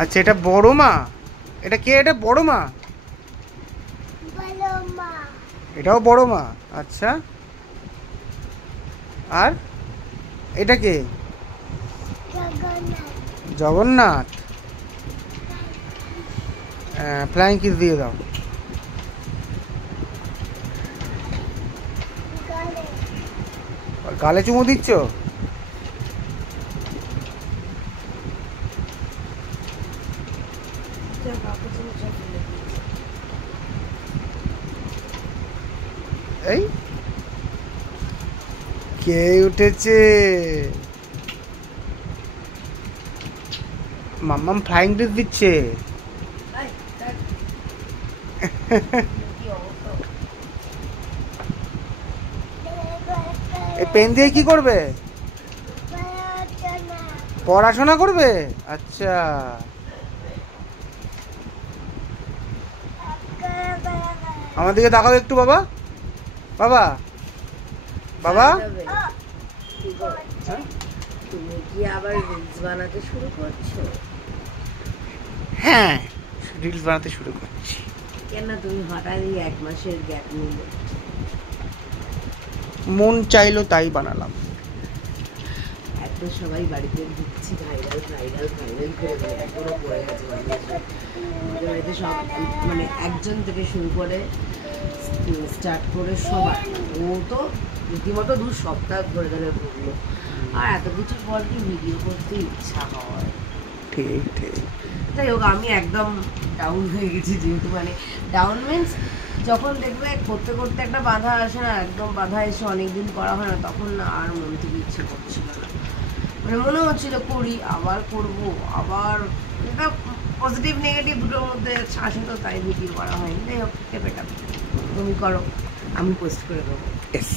আচ্ছা, এটা বড় মা। এটা কে? এটা বড় মা। এটাও বড় মা। আচ্ছা, আর এটা কে? জগন্নাথ। ফ্লাইং কিস দিয়ে দাও। গালে চুমু দিচ্ছ? এই কে উঠেছে? মাম্মাম ফ্লাইং কিস দিচ্ছে। এই পেন দিয়ে কি করবে? পড়াশোনা করবে। আচ্ছা, আমার দিকে তাকাও একটু বাবা। বাবা, বাবা, তুমি কি আবার রিলস বানাতে শুরু করছো? হ্যাঁ, রিলস বানাতে শুরু করছি। কেন তুমি হঠাৎই 1 মাসের গ্যাপ নিলে? মন চাইলো তাই বানালাম। এত সবাই বাড়িতে ঢুকছি, ভাইরাল ভাইরাল ভাইরাল করে দেয়, এখনো পড়ে গেছে বাড়িতে সব, মানে একজন থেকে শুরু করে স্টার্ট করে সবার। ও তো রীতিমতো 2 সপ্তাহ ধরে ধরে ভুগলো। আর এত কিছুর পর কি ভিডিও করতে ইচ্ছা হয়? ঠিক ঠিক। তাই হোক, আমি একদম ডাউন হয়ে গেছি। যেহেতু মানে ডাউন মিনস যখন দেখবে করতে করতে একটা বাধা আসে না, একদম বাধা এসে অনেকদিন করা হয় না, তখন না আর মন থেকে ইচ্ছে করছিল না। মানে মনে হচ্ছিল করি, আবার করব, আবার এটা পজিটিভ নেগেটিভ দুটোর মধ্যে আসে, তো তাই ভিডিও করা হয়নি। যাই হোক, কেটে তুমি করো, আমি পোস্ট করে দেবো। Yes.